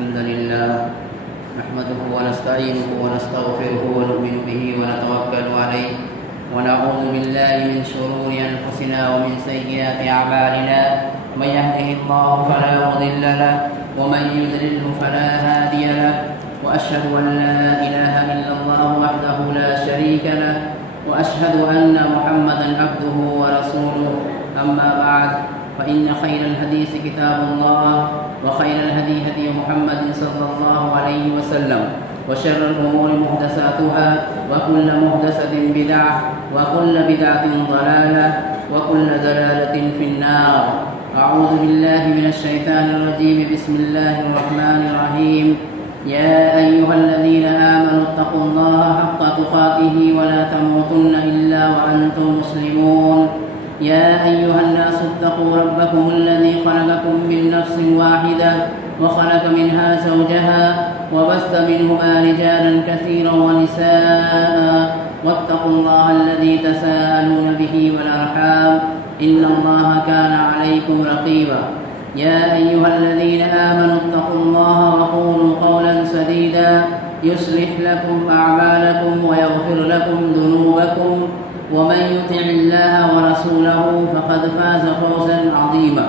الحمد لله نحمده ونستعينه ونستغفره ونؤمن به ونتوكل عليه ونعوذ بالله من شرور أنفسنا ومن سيئات أعمالنا من يهده الله فلا مضل له ومن يضلله فلا هادي له وأشهد أن لا إله إلا الله وحده لا شريك له وأشهد أن محمدا عبده ورسوله أما بعد فإن خير الحديث كتاب الله وخير الهدي هدي محمد صلى الله عليه وسلم وشر الأمور محدثاتها وكل محدثة بدعة وكل بدعة ضلالة وكل ضلالة في النار. أعوذ بالله من الشيطان الرجيم. بسم الله الرحمن الرحيم. يا أيها الذين آمنوا اتقوا الله حق تقاته ولا تموتن إلا وأنتم مسلمون. يا أيها الناس اتقوا ربكم الذي خلقكم من نفس واحدة وخلق منها زوجها وبث منهما رجالا كثيرا ونساء واتقوا الله الذي تساءلون به والأرحام إن الله كان عليكم رقيبا. يا أيها الذين آمنوا اتقوا الله وقولوا قولا سديدا يصلح لكم أعمالكم ويغفر لكم ذنوبكم ومن يطع الله ورسوله فقد فاز فوزا عظيما.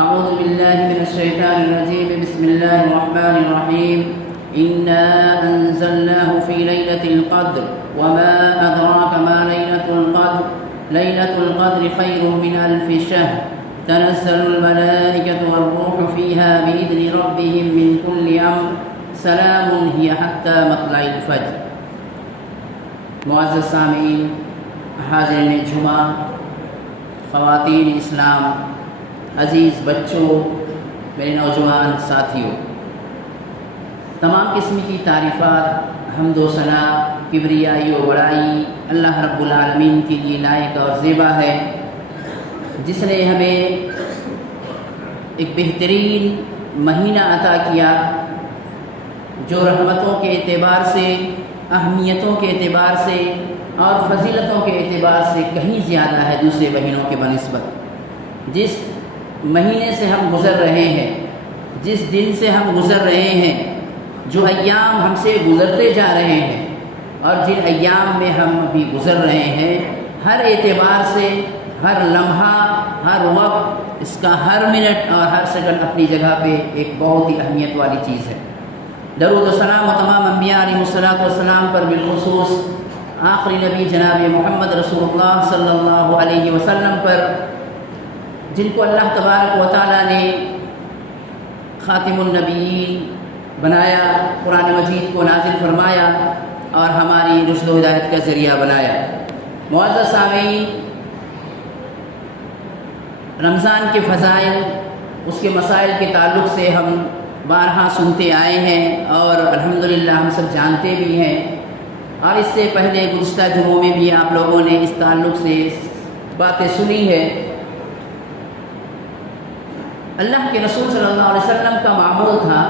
أعوذ بالله من الشيطان الرجيم. بسم الله الرحمن الرحيم. إنا أنزلناه في ليلة القدر وما أدراك ما ليلة القدر. ليلة القدر خير من 1000 شهر. تنزل الملائكة والروح فيها بإذن ربهم من كل أمر سلام هي حتى مطلع الفجر. معزز سامعین، حاضرین جمعہ، خواتین اسلام، عزیز بچوں، میرے نوجوان ساتھیوں، تمام قسم کی تعریفات، حمد و ثنا، کبریائی و بڑائی اللہ رب العالمین کے لیے لائق اور زیبا ہے، جس نے ہمیں ایک بہترین مہینہ عطا کیا جو رحمتوں کے اعتبار سے، اہمیتوں کے اعتبار سے اور فضیلتوں کے اعتبار سے کہیں زیادہ ہے دوسرے مہینوں کے بنسبت. جس مہینے سے ہم گزر رہے ہیں، جس دن سے ہم گزر رہے ہیں، جو ایام ہم سے گزرتے جا رہے ہیں اور جن ایام میں ہم ابھی گزر رہے ہیں، ہر اعتبار سے ہر لمحہ، ہر وقت، اس کا ہر منٹ اور ہر سیکنڈ اپنی جگہ پہ ایک بہت ہی اہمیت والی چیز ہے. درود و سلام و تمام انبیاء علیہ السلام پر، بالخصوص آخری نبی جناب محمد رسول اللہ صلی اللہ علیہ وسلم پر، جن کو اللہ تبارک و تعالیٰ نے خاتم النبیین بنایا، قرآن مجید کو نازل فرمایا اور ہماری رشد و ہدایت کا ذریعہ بنایا. معزز سامعین، رمضان کے فضائل، اس کے مسائل کے تعلق سے ہم بارہا سنتے آئے ہیں اور الحمدللہ ہم سب جانتے بھی ہیں، اور اس سے پہلے گزشتہ جمعوں میں بھی آپ لوگوں نے اس تعلق سے باتیں سنی ہے. اللہ کے رسول صلی اللہ علیہ وسلم کا معمول تھا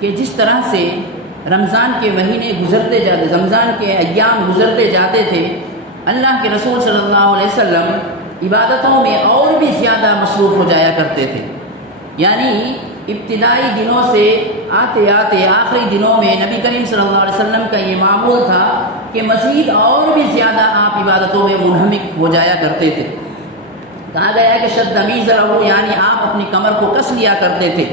کہ جس طرح سے رمضان کے مہینے گزرتے جاتے، رمضان کے ایام گزرتے جاتے تھے، اللہ کے رسول صلی اللہ علیہ وسلم عبادتوں میں اور بھی زیادہ مصروف ہو جایا کرتے تھے. یعنی ابتدائی دنوں سے آتے آتے آخری دنوں میں نبی کریم صلی اللہ علیہ وسلم کا یہ معمول تھا کہ مزید اور بھی زیادہ آپ عبادتوں میں منہمک ہو جایا کرتے تھے. کہا گیا ہے کہ شد میز رہو، یعنی آپ اپنی کمر کو کس لیا کرتے تھے.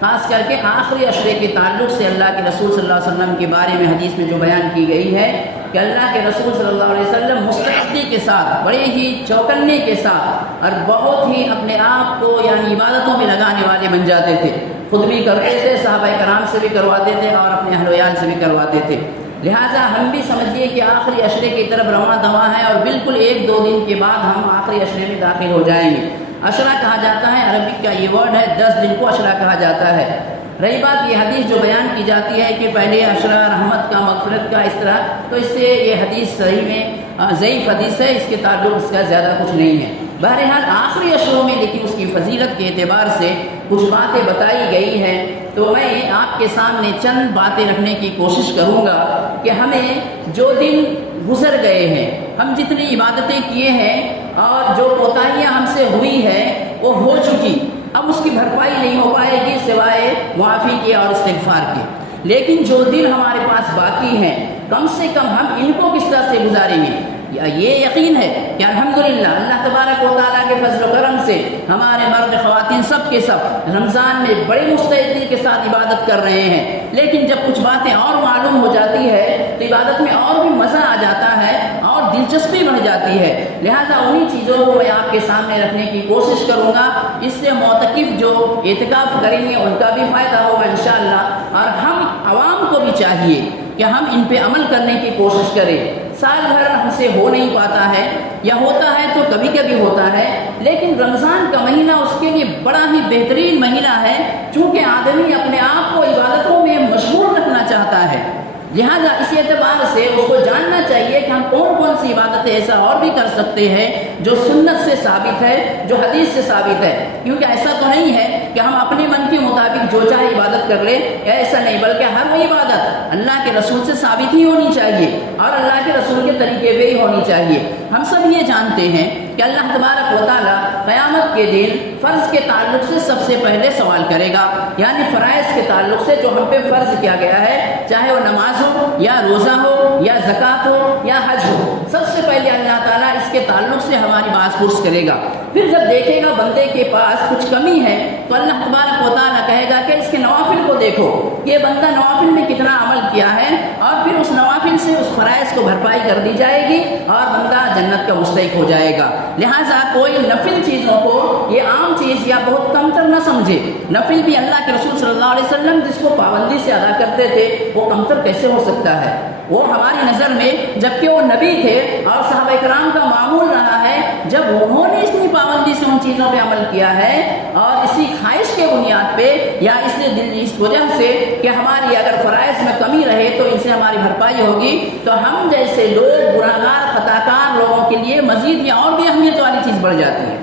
خاص کر کے آخری عشرے کے تعلق سے اللہ کے رسول صلی اللہ علیہ وسلم کے بارے میں حدیث میں جو بیان کی گئی ہے کہ اللہ کے رسول صلی اللہ علیہ وسلم مستعدی کے ساتھ، بڑے ہی چوکنے کے ساتھ اور بہت ہی اپنے آپ کو یعنی عبادتوں میں لگانے والے بن جاتے تھے. خود بھی کرتے تھے، صحابہ کرام سے بھی کرواتے تھے اور اپنے اہل و عیال سے بھی کرواتے تھے. لہٰذا ہم بھی سمجھیے کہ آخری عشرے کی طرف رواں دواں ہے اور بالکل 1-2 دن کے بعد ہم آخری عشرے میں داخل ہو جائیں گے. عشرہ کہا جاتا ہے، عربک کا یہ ورڈ ہے، 10 دن کو عشرہ کہا جاتا ہے. رہی بات یہ حدیث جو بیان کی جاتی ہے کہ پہلے عشرہ رحمت کا، مغفرت کا، اس طرح، تو اس سے یہ حدیث صحیح میں ضعیف حدیث ہے، اس کے تعلق اس کا زیادہ کچھ نہیں ہے. بہرحال آخری عشروں میں لیکن اس کی فضیلت کے اعتبار سے کچھ باتیں بتائی گئی ہیں، تو میں آپ کے سامنے چند باتیں رکھنے کی کوشش کروں گا کہ ہمیں جو دن گزر گئے ہیں، ہم جتنی عبادتیں کیے ہیں اور جو کوتاہیاں ہم سے ہوئی ہیں وہ ہو چکی، اب اس کی بھرپائی نہیں ہو پائے گی سوائے معافی کے اور استغفار کے۔ لیکن جو دن ہمارے پاس باقی ہیں کم سے کم ہم ان کو کس طرح سے گزاریں گے؟ یہ یقین ہے کہ الحمدللہ اللہ تبارک و تعالیٰ کے فضل و کرم سے ہمارے مرد خواتین سب کے سب رمضان میں بڑی مستعدی کے ساتھ عبادت کر رہے ہیں، لیکن جب کچھ باتیں اور معلوم ہو جاتی ہے تو عبادت میں اور بھی مزہ آ جاتا ہے اور دلچسپی بڑھ جاتی ہے۔ لہٰذا انہی چیزوں کو میں آپ کے سامنے رکھنے کی کوشش کروں گا، اس سے معتکف جو اعتکاف کریں گے ان کا بھی فائدہ ہوگا انشاءاللہ، اور ہم عوام کو بھی چاہیے کہ ہم ان پہ عمل کرنے کی کوشش کریں۔ سال بھر ہم سے ہو نہیں پاتا ہے، یا ہوتا ہے تو کبھی کبھی ہوتا ہے، لیکن رمضان کا مہینہ اس کے لیے بڑا ہی بہترین مہینہ ہے، چونکہ آدمی اپنے آپ کو عبادتوں میں مشغول رکھنا چاہتا ہے۔ لہٰذا اس اعتبار سے اس کو جاننا چاہیے کہ ہم کون کون سی عبادتیں ایسا اور بھی کر سکتے ہیں جو سنت سے ثابت ہے، جو حدیث سے ثابت ہے، کیونکہ ایسا تو نہیں ہے کہ ہم اپنے من کے مطابق جو چاہے عبادت کر لیں، ایسا نہیں، بلکہ ہر وہ عبادت اللہ کے رسول سے ثابت ہی ہونی چاہیے اور اللہ کے رسول کے طریقے پہ ہی ہونی چاہیے۔ ہم سب یہ جانتے ہیں کہ اللہ تبارک و تعالیٰ قیامت کے دن فرض کے تعلق سے سب سے پہلے سوال کرے گا، یعنی فرائض کے تعلق سے جو ہم پہ فرض کیا گیا ہے، چاہے وہ نماز ہو یا روزہ ہو یا زکوٰۃ ہو یا حج ہو، سب سے پہلے اللہ تعالیٰ اس کے تعلق سے ہماری بات پرس کرے گا۔ پھر جب دیکھے گا بندے کے پاس کچھ کمی ہے تو اللہ تبارک و تعالیٰ کہے گا کہ اس کے نوافل کو دیکھو، یہ بندہ نوافل میں کتنا عمل کیا ہے، اور پھر اس نوافل سے اس فرائض کو بھرپائی کر دی جائے گی اور بندہ جنت کا مستحق ہو جائے گا۔ لہٰذا کوئی نفل چیزوں کو یہ عام چیز یا بہت کمتر نہ سمجھے۔ نفل بھی اللہ کے رسول صلی اللہ علیہ وسلم جس کو پابندی سے ادا کرتے تھے، وہ کمتر کیسے ہو سکتا ہے؟ وہ ہماری نظر میں جبکہ وہ نبی تھے اور صحابہ کرام کا معمول رہا ہے، جب انہوں نے اتنی پابندی سے ان چیزوں پہ عمل کیا ہے اور اسی خواہش کے بنیاد پہ یا اس وجہ سے کہ ہماری اگر فرائض میں کمی رہے تو ان سے ہماری بھرپائی ہوگی، تو ہم جیسے لوگ گناہگار خطاکار لوگوں کے لیے مزید یا اور بھی اہمیت والی چیز بڑھ جاتی ہے۔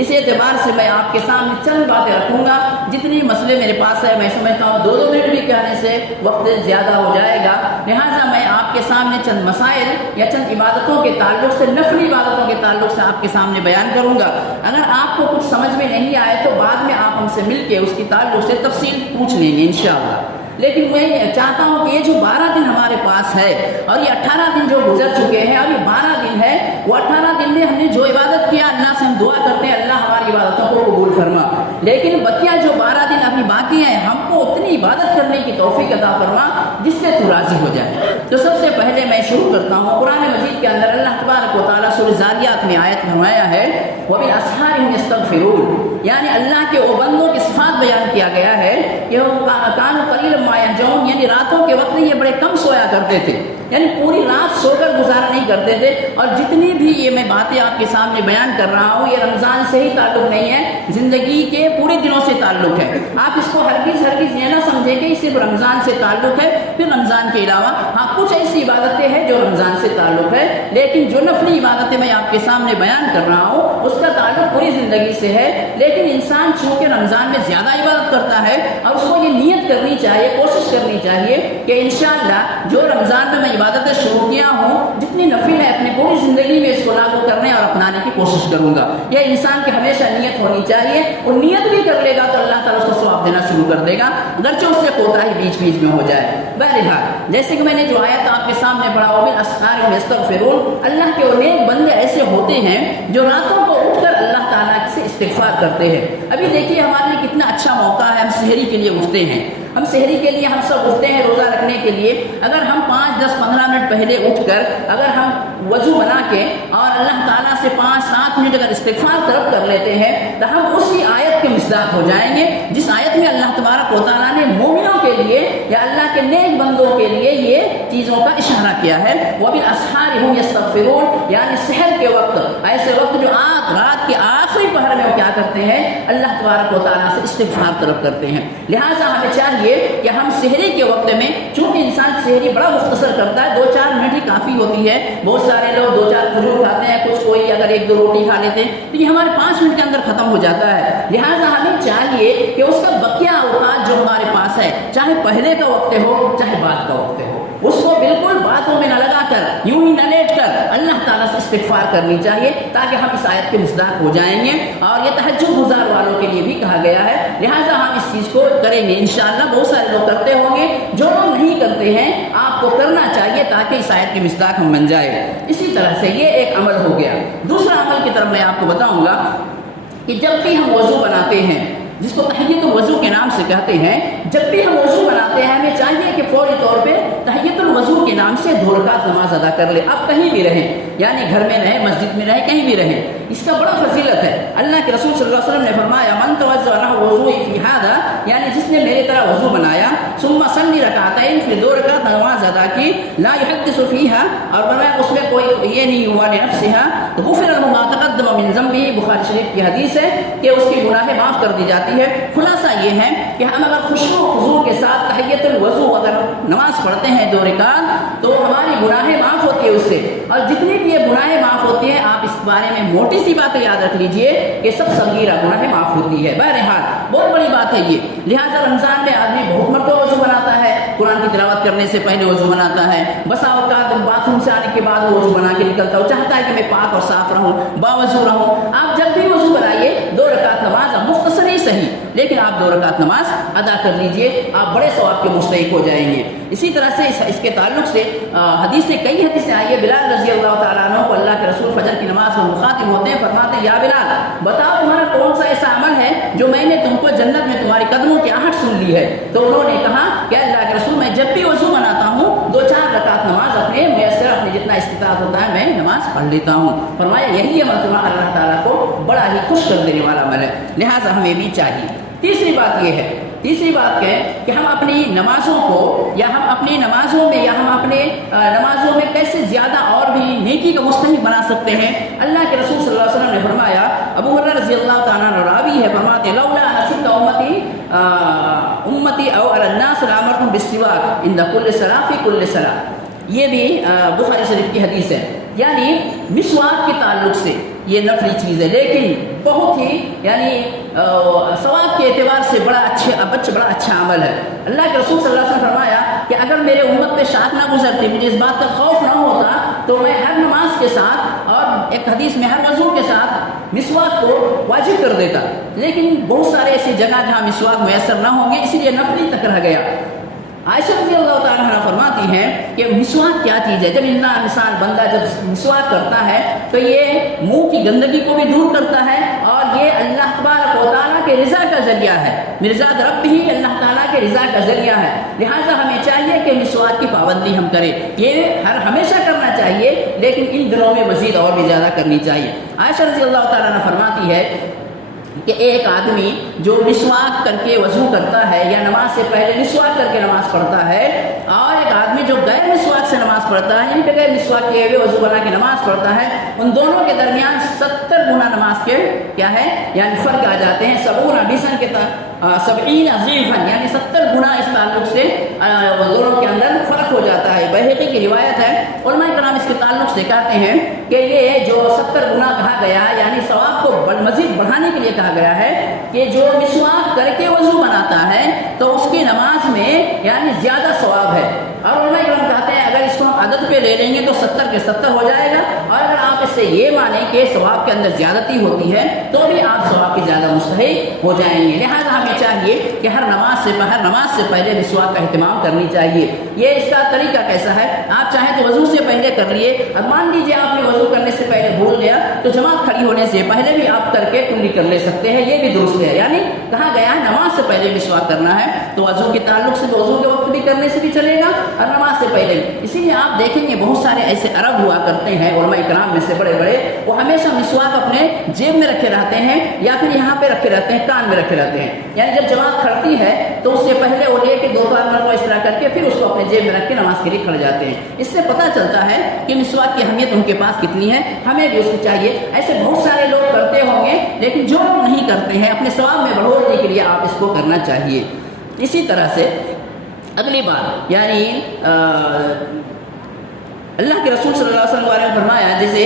اس اعتبار سے میں آپ کے سامنے چند باتیں رکھوں گا، جتنی مسئلے میرے پاس ہے میں سمجھتا ہوں 2-2 منٹ بھی کہنے سے وقت زیادہ ہو جائے گا، لہٰذا میں آپ کے سامنے چند مسائل یا چند عبادتوں کے تعلق سے، نفلی عبادتوں کے تعلق سے آپ کے سامنے بیان کروں گا۔ اگر آپ کو کچھ سمجھ میں نہیں آئے تو بعد میں آپ ہم سے مل کے اس کی تعلق سے تفصیل پوچھ لیں گے انشاءاللہ۔ لیکن میں چاہتا ہوں کہ یہ جو 12 دن ہمارے پاس ہے اور یہ 18 دن جو گزر چکے ہیں، اب یہ 12 دن ہے، وہ 18 دن میں ہم نے جو عبادت کیا اللہ سے ہم دعا کرتے ہیں اللہ ہماری عبادتوں کو قبول فرما، لیکن بقیہ جو 12 دن ابھی باقی ہیں ہم کو اتنی عبادت کرنے کی توفیق عطا فرما جس سے تو راضی ہو جائے۔ تو سب سے پہلے میں شروع کرتا ہوں، قرآن مجید کے اندر اللہ تبارک و تعالیٰ سورہ ذاریات میں آیت فرمایا ہے وَبِالْأَسْحَارِ هُمْ يَسْتَغْفِرُونَ، یعنی اللہ کے وہ بندوں کی صفات بیان کیا گیا ہے کہ وہ کانوا قلیلا ما یہجعون، یعنی راتوں کے وقت یہ بڑے کم سویا کرتے تھے، یعنی پوری رات سو کر گزارا نہیں کرتے تھے۔ اور جتنی بھی یہ میں باتیں آپ کے سامنے بیان کر رہا ہوں یہ رمضان سے ہی تعلق نہیں ہے، زندگی کے پورے دنوں سے تعلق ہے۔ آپ اس کو ہرگز یہ نہ سمجھیں کہ صرف رمضان سے تعلق ہے، پھر رمضان کے علاوہ ہاں کچھ ایسی عبادتیں ہیں جو رمضان سے تعلق ہے، لیکن جو نفلی عبادتیں میں آپ کے سامنے بیان کر رہا ہوں اس کا تعلق پوری زندگی سے ہے۔ لیکن انسان چونکہ رمضان میں زیادہ عبادت کرتا ہے اور اس کو یہ نیت کرنی چاہیے، کوشش کرنی چاہیے کہ انشاءاللہ جو رمضان میں عبادتیں شروع کیا ہوں، جتنی نفل ہے اپنی پوری زندگی میں اس کو لاگو کرنے اور اپنانے کی کوشش کروں گا۔ یہ انسان کی ہمیشہ نیت ہونی چاہیے، اور نیت بھی کر لے گا تو اللہ تعالیٰ اس کو ثواب دینا شروع کر دے گا، اگرچہ اس سے کوتاہی بیچ بیچ میں ہو جائے۔ بہرحال جیسے کہ میں نے جو آیت آپ کے سامنے پڑھا وَبِالْأَسْحَارِ هُمْ يَسْتَغْفِرُونَ، اللہ کے وہ نیک بندے ایسے ہوتے ہیں جو راتوں کو اٹھ کر اللہ تعالیٰ سے استغفار کرتے ہیں۔ ابھی دیکھیے ہمارے لیے کتنا اچھا موقع ہے، ہم سحری کے لیے اٹھتے ہیں، ہم سحری کے لیے ہم سب اٹھتے ہیں روزہ رکھنے کے لیے۔ اگر ہم 5, 10, 15 منٹ پہلے اٹھ کر اگر ہم وضو بنا کے اور اللہ تعالیٰ سے 5, 7 منٹ اگر استغفار طلب کر لیتے ہیں تو ہم اسی آیت کے مصداق ہو جائیں گے جس آیت میں اللہ تبارک و تعالیٰ نے مومنوں کے لیے یا اللہ کے نیک بندوں کے لیے یہ چیزوں کا اشارہ کیا ہے۔ وَبِالْأَسْحَارِ هُمْ يَسْتَغْفِرُونَ، یعنی سحر کے وقت، ایسے وقت جو رات کے آخری پہر میں وہ کیا کرتے ہیں، اللہ تبارک و تعالیٰ سے استغفار طلب کرتے ہیں۔ لہٰذا ہمیں چاہیے کہ ہم سحری کے وقت میں، چونکہ انسان سحری بڑا مختصر کرتا ہے، 2-4 منٹ ہی کافی ہوتی ہے، بہت سارے لوگ 2-4 کھجور کھاتے ہیں، کچھ کوئی اگر 1-2 روٹی کھا لیتے ہیں تو یہ ہمارے 5 منٹ کے اندر ختم ہو جاتا ہے۔ لہٰذا ہمیں چاہیے کہ اس کا بقیہ اوقات جو ہمارے پاس ہے، چاہے پہلے کا وقت ہو چاہے بعد کا وقت ہو، اس کو بالکل باتوں میں نہ لگا کر یوں ہی نہ لیٹ کر اللہ تعالیٰ سے استغفار کرنی چاہیے تاکہ ہم اس آیت کے مصداق ہو جائیں گے. اور یہ تہجد گزار والوں کے لیے بھی کہا گیا ہے, لہٰذا ہم اس چیز کو کریں گے انشاءاللہ. بہت سارے لوگ کرتے ہوں گے, جو لوگ نہیں کرتے ہیں آپ کو کرنا چاہیے تاکہ اس آیت کے مصداق ہم بن جائے. اسی طرح سے یہ ایک عمل ہو گیا. دوسرا عمل کی طرف میں آپ کو بتاؤں گا کہ جب بھی ہم وضو بناتے ہیں, جس کو تحیۃ الوضو کے نام سے کہتے ہیں, جب بھی ہم وضو بناتے ہیں ہمیں چاہیے کہ فوری طور پہ تحیۃ الوضو کے نام سے 2 رکعت نماز ادا کر لیں. آپ کہیں بھی رہیں, یعنی گھر میں رہیں, مسجد میں رہیں, کہیں بھی رہیں, اس کا بڑا فضیلت ہے. اللہ کے رسول صلی اللہ علیہ وسلم نے فرمایا من توضأ له وضوء فی ھذا, یعنی جس نے میری طرح وضو بنایا, ثم صلی رکعتین, پھر 2 رکعت نماز ادا کی, لا يحدث فیھا, اور فرمایا اس میں کوئی یہ نہیں ہوا لنفسها, تو غفر له ما تقدم من ذنبه. بخاری شریف کی حدیث ہے کہ اس کی گناہیں معاف کر دی جاتی ہے. خلاصہ یہ ہے کہ ہم اگر خشوع و خضوع کے ساتھ تحیۃ الوضو اگر نماز پڑھتے ہیں 2 رکعت, تو ہماری گناہیں معاف ہوتی ہے اس سے. اور جتنی بھی یہ گناہیں معاف ہوتی ہیں, آپ اس بارے میں موٹی سی بات یاد رکھ لیجئے کہ سب صغیرہ گناہیں معاف ہوتی ہے. بہرحال بہت بڑی بات ہے یہ. لہٰذا رمضان میں آدمی بہت مرتبہ وضو بناتا ہے, قرآن کی تلاوت کرنے سے پہلے وضو بناتا ہے, بسا اوقات باتھ روم سے آنے کے بعد وضو بنا کے نکلتا ہے, وہ چاہتا ہے کہ میں پاک اور صاف رہوں, باوضو رہوں. آپ جب بھی وضو بنائیے 2 رکعت نماز, مختصر ہی صحیح, لیکن آپ 2 رکعت نماز ادا کر لیجئے, آپ بڑے ثواب کے مستحق ہو جائیں گے. اسی طرح سے اس کے تعلق سے کئی حدیثیں آئی ہے. بلال رضی اللہ تعالیٰ عنہ کو اللہ کے رسول فجر کی نماز میں مخاطب ہوتے ہیں, فرماتے ہیں یا بلال بتاؤ تمہارا کون سا ایسا عمل ہے جو میں نے تم کو جنت میں تمہارے قدموں کی آہٹ سن لی ہے. تو انہوں نے کہا کہ اللہ کے رسول میں جب بھی وضو بناتا ہوں 2-4 رکعت نماز اپنے میسر اپنے جتنا استطاعت ہوتا ہے میں نماز پڑھ لیتا ہوں. فرمایا یہی عمل تمہارا اللہ تعالیٰ کو بڑا ہی خوش کر دینے والا عمل ہے, لہٰذا ہمیں بھی چاہیے. تیسری بات ہے کہ ہم اپنی نمازوں کو یا ہم اپنی نمازوں میں یا ہم اپنے نمازوں میں کیسے زیادہ اور بھی نیکی کا مستحق بنا سکتے ہیں. اللہ کے رسول صلی اللہ علیہ وسلم نے فرمایا, ابو ہریرہ رضی اللہ تعالیٰ عنہ راوی ہے, فرماتے لولا ان اشد امتی او علی الناس لامرتم بالسواک عند کل صلاۃ فی کل صلاۃ. یہ بھی بخاری شریف کی حدیث ہے. یعنی مسواک کے تعلق سے یہ نفلی چیز ہے, لیکن بہت ہی یعنی ثواب کے اعتبار سے بڑا اچھا عمل ہے. اللہ کے رسول صلی اللہ علیہ وسلم نے فرمایا کہ اگر میرے امت پہ شاخ نہ گزرتی, مجھے اس بات کا خوف نہ ہوتا, تو میں ہر نماز کے ساتھ اور ایک حدیث میں ہر وضو کے ساتھ مسواک کو واجب کر دیتا. لیکن بہت سارے ایسی جگہ جہاں مسواک میسر نہ ہوں گے, اسی لیے نفلی تک رہ گیا. عائشہ رضی اللہ تعالیٰ عنہ فرماتی ہیں کہ مسواک کیا چیز ہے. جب انسان بندہ جب مسواک کرتا ہے تو یہ منہ کی گندگی کو بھی دور کرتا ہے, اور یہ اللہ تبارک و تعالیٰ کے رضا کا ذریعہ ہے. مرزاد رب ہی اللہ تعالیٰ کے رضا کا ذریعہ ہے. لہٰذا ہمیں چاہیے کہ مسواک کی پابندی ہم کریں. یہ ہمیشہ کرنا چاہیے, لیکن ان دنوں میں مزید اور بھی زیادہ کرنی چاہیے. عائشہ رضی اللہ تعالیٰ عنہ فرماتی ہے کہ ایک آدمی جو مسواک کر کے وضو کرتا ہے یا نماز سے پہلے مسواک کر کے نماز پڑھتا ہے, اور ایک آدمی جو غیر مسواک سے نماز پڑھتا ہے, یعنی بغیر مسواک کیے ہوئے وضو بنا کے نماز پڑھتا ہے, ان دونوں کے درمیان 70 گنا نماز کے کیا ہے یعنی فرق آ جاتے ہیں. 70 ضعفاً یعنی 70 گنا اس تعلق سے دونوں کے اندر فرق ہو جاتا ہے. بہقی کی روایت ہے, علماء کرام اس کے تعلق سے کہتے ہیں کہ یہ جو 70 گنا کہا گیا ہے یعنی ثواب کو مزید بڑھانے کے لیے کہا گیا ہے کہ جو مسواک کر کے وضو بناتا ہے تو اس کی نماز میں یعنی زیادہ ثواب ہے. اور علماء کرام کہتے ہیں اگر اس کو ہم عدد پہ لے لیں گے تو 70 کے 70 ہو جائے گا, اور اگر آپ اس سے یہ مانیں کہ ثواب کے اندر زیادتی ہوتی ہے تو بھی آپ ثواب کے زیادہ مستحق ہو جائیں گے. لہٰذا ہمیں چاہیے کہ ہر نماز سے پہلے مسواک کا اہتمام کرنی چاہیے. یہ اس کا طریقہ کیسا ہے, آپ چاہیں تو وضو سے پہلے کر لیے. اب مان لیجیے آپ نے وضو کرنے سے پہلے بھول گیا تو جماعت کھڑی ہونے سے پہلے بھی آپ کر کے کلی کر لے سکتے ہیں, یہ بھی درست ہے. یعنی کہا گیا ہے نماز سے پہلے مسواک کرنا ہے, تو وضو کے تعلق سے وضو کے وقت بھی کرنے سے بھی چلے گا اور نماز سے پہلے. اسی لیے آپ دیکھیں گے بہت سارے ایسے عرب ہوا کرتے ہیں علماء کرام میں سے بڑے بڑے, وہ ہمیشہ مسواک اپنے جیب میں رکھے رہتے ہیں یا پھر یہاں پہ رکھے رہتے ہیں, کان میں رکھے رہتے ہیں. یعنی جب جماعت کھڑتی ہے تو اس سے پہلے وہ لے کے 2 مرتبہ اس طرح کر کے پھر اس کو اپنے جیب میں رکھ کے نماز کے لیے کھڑ جاتے ہیں. اس سے پتہ چلتا ہے کہ مسواک کی اہمیت ان کے پاس کتنی ہے, ہمیں بھی اس کی چاہیے. ایسے بہت سارے لوگ کرتے ہوں گے, لیکن جو لوگ نہیں کرتے ہیں اپنے ثواب میں بڑھوتری کے لیے آپ اس کو کرنا چاہیے. اسی طرح سے اگلی بات یعنی اللہ کے رسول صلی اللہ علیہ وسلم نے فرمایا جیسے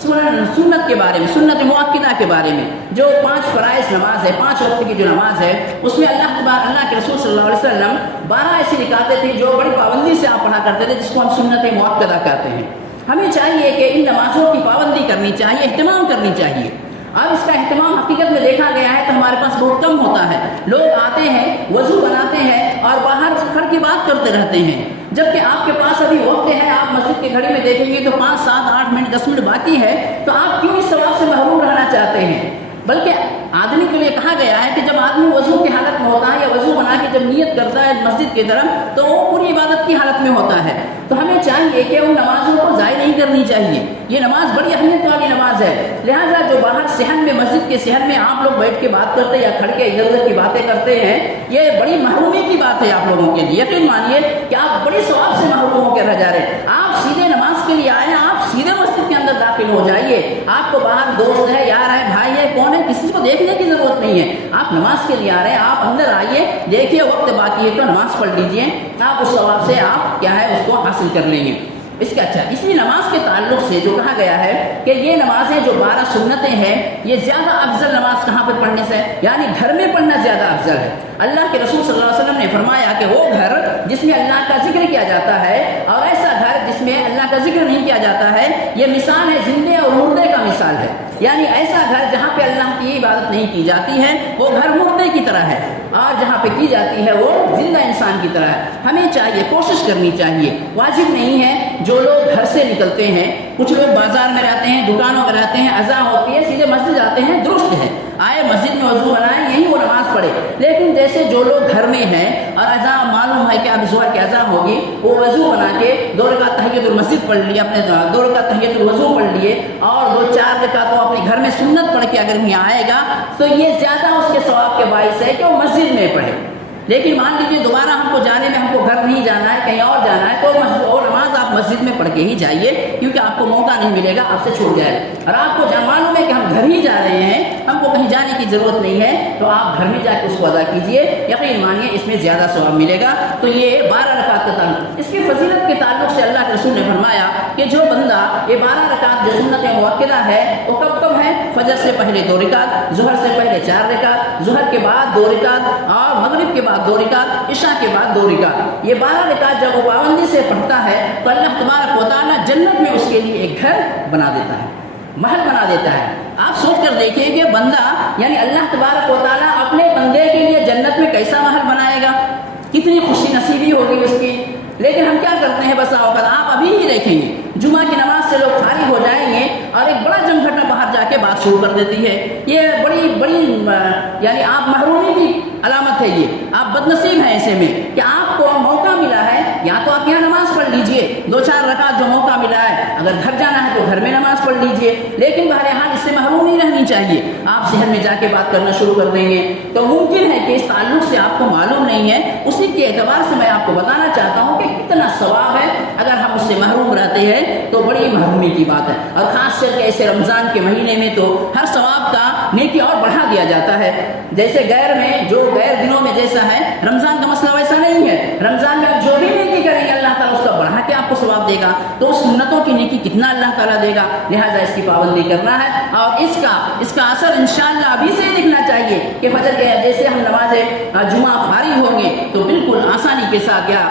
سنت کے بارے میں, سنت مؤکدہ کے بارے میں, جو 5 فرائض نماز ہے, 5 وقت کی جو نماز ہے, اس میں اللہ کے رسول صلی اللہ علیہ وسلم 12 ایسی رکعتیں تھیں جو بڑی پابندی سے آپ پڑھا کرتے تھے، جس کو ہم سنت مؤکدہ کہتے ہیں۔ ہمیں چاہیے کہ ان نمازوں کی پابندی کرنی چاہیے، اہتمام کرنی چاہیے۔ اب اس کا اہتمام حقیقت میں دیکھا گیا ہے تو ہمارے پاس بہت کم ہوتا ہے۔ لوگ آتے ہیں، وضو بناتے ہیں اور باہر کھڑ کے بات کرتے رہتے ہیں، جبکہ آپ کے پاس ابھی وقت ہے۔ آپ مسجد کی گھڑی میں دیکھیں گے تو 5 7 8 منٹ 10 منٹ باقی ہے، تو آپ کیوں اس ثواب سے محروم رہنا چاہتے ہیں؟ بلکہ آدمی کے لیے کہا گیا ہے کہ جب آدمی وضو کی حالت میں ہوتا ہے یا وضو بنا کے جب نیت کرتا ہے مسجد کی طرف، تو وہ پوری عبادت کی حالت میں ہوتا ہے۔ تو ہمیں چاہیے کہ ان نمازوں کو ضائع نہیں کرنی چاہیے۔ یہ نماز بڑی اہمیت والی نماز ہے، لہٰذا جو باہر صحن میں، مسجد کے صحن میں آپ لوگ بیٹھ کے بات کرتے یا کھڑ کے ادھر ادھر کی باتیں کرتے ہیں، یہ بڑی محرومی کی بات ہے آپ لوگوں کے لیے۔ یقین مانیے کہ آپ بڑی ثواب سے محروم ہو کے رہ جا رہے ہیں۔ آپ سیدھے نماز کے لیے آئے، آپ سیدھے مسجد کے اندر داخل ہو جائیے۔ آپ کو باہر دوست ہے، یار ہے، بھائی ہے، کون ہے، کسی کو دیکھنے کی ضرورت نہیں ہے۔ آپ نماز کے لیے آ رہے ہیں، آپ اندر آئیے، دیکھیے وقت باقی ہے تو نماز پڑھ لیجئے، آپ اس ثواب سے آپ کیا ہے اس کو حاصل کر لیں گے۔ اس کا اچھا اسی نماز کے تعلق سے جو کہا گیا ہے کہ یہ نمازیں جو 12 سنتیں ہیں، یہ زیادہ افضل نماز کہاں پر پڑھنے سے، یعنی گھر میں پڑھنا زیادہ افضل ہے۔ اللہ کے رسول صلی اللہ علیہ وسلم نے فرمایا کہ وہ گھر جس میں اللہ کا ذکر کیا جاتا ہے اور ایسا گھر جس میں اللہ کا ذکر نہیں کیا جاتا ہے، یہ مثال ہے زندے اور مردے کا مثال ہے۔ یعنی ایسا گھر جہاں پہ اللہ کی عبادت نہیں کی جاتی ہے وہ گھر مردے کی طرح ہے، اور جہاں پہ کی جاتی ہے وہ زندہ انسان کی طرح ہے۔ ہمیں چاہیے، کوشش کرنی چاہیے، واجب نہیں ہے جو لوگ گھر سے نکلتے ہیں، کچھ لوگ بازار میں رہتے ہیں، دکانوں میں رہتے ہیں، اذان ہوتی ہے سیدھے مسجد آتے ہیں، درست ہے، آئے مسجد میں وضو بنائیں، یہی وہ نماز پڑھے۔ لیکن جیسے جو لوگ گھر میں ہیں اور اذان معلوم ہے کہ اب ظہر کی اذان ہوگی، وہ وضو بنا کے 2 رکعت تحیۃ المسجد پڑھ لیے، اپنے 2 رکعت تحیۃ الوضو پڑھ لیے اور 2-4 رکعت کو اپنے گھر میں سنت پڑھ کے اگر یہاں آئے گا تو یہ زیادہ اس کے ثواب کے باعث ہے کہ وہ مسجد میں پڑھے۔ لیکن مان لیجیے دوبارہ ہم کو جانے میں، ہم کو گھر نہیں جانا ہے، کہیں اور جانا ہے، تو وہ نماز آپ مسجد میں پڑھ کے ہی جائیے، کیونکہ آپ کو موقع نہیں ملے گا، آپ سے چھوٹ جائے۔ اور آپ کو معلوم ہے کہ ہم گھر ہی جا رہے ہیں، ہم کو کہیں جانے کی ضرورت نہیں ہے، تو آپ گھر میں جا کے اس کو ادا کیجیے، یقین مانیے اس میں زیادہ ثواب ملے گا۔ تو یہ 12 رکعت کا تعلق، اس کی فضیلت کے تعلق سے اللہ کے رسول نے فرمایا کہ جو بندہ یہ 12 رکعت جو سنت مؤکدہ ہے وہ کب کب ہے؟ فجر سے پہلے 2 رکعت، ظہر سے پہلے 4 رکعت، ظہر کے بعد 2 رکعت اور مغرب کے بعد 2 رکعت، عشاء کے بعد 2 رکعت۔ یہ 12 رکعت جب وہ پابندی سے پڑھتا ہے تو اللہ تبارک و تعالیٰ جنت میں اس کے لیے ایک گھر بنا دیتا ہے، محل بنا دیتا ہے۔ آپ سوچ کر دیکھیے کہ بندہ یعنی اللہ تبارک و تعالیٰ اپنے بندے کے لیے جنت میں کیسا محل بنائے گا، کتنی خوشی نصیبی ہوگی اس کی۔ لیکن ہم کیا کرتے ہیں، بس اوقات آپ ابھی ہی دیکھیں گے جمعہ کی نماز سے لوگ فارغ ہو جائیں گے اور ایک بڑا جمگھٹا باہر جا کے بات شروع کر دیتی ہے۔ یہ بڑی یعنی آپ محرومی کی علامت ہے، یہ آپ بدنصیب ہیں ایسے میں کہ آپ کو موقع ملا ہے، یا تو آپ یہاں نماز پڑھ لیجئے 2-4 رکعت جو موقع ملا ہے، اگر گھر جانا ہے تو گھر میں نماز پڑھ لیجئے، لیکن بہرحال اس سے محروم نہیں رہنی چاہیے۔ آپ شہر میں جا کے بات کرنا شروع کر دیں گے تو ممکن ہے کہ اس تعلق سے آپ کو معلوم نہیں ہے، اسی کے اعتبار سے میں آپ کو بتانا چاہتا ہوں کہ کتنا ثواب ہے۔ اگر ہم اس سے محروم رہتے ہیں تو بڑی محرومی کی بات ہے، اور خاص کر کے ایسے رمضان کے مہینے میں تو ہر ثواب کا نیکی اور بڑھا دیا جاتا ہے۔ جیسے غیر دنوں میں جیسا ہے، رمضان کا مسئلہ ویسا نہیں ہے۔ رمضان میں آپ جو بھی نیکی کریں گے اللہ تعالیٰ اس کا بڑھا کے آپ کو ثواب دے گا، تو اس سنتوں کی نیکی کتنا اللہ تعالیٰ دے گا، لہٰذا اس کی پابندی کرنا ہے، اور اس کا اثر انشاءاللہ ابھی سے ہی دکھنا چاہیے کہ فجر کے جیسے ہم نماز جمعہ فارغ ہوں گے تو بالکل آسانی کے ساتھ یا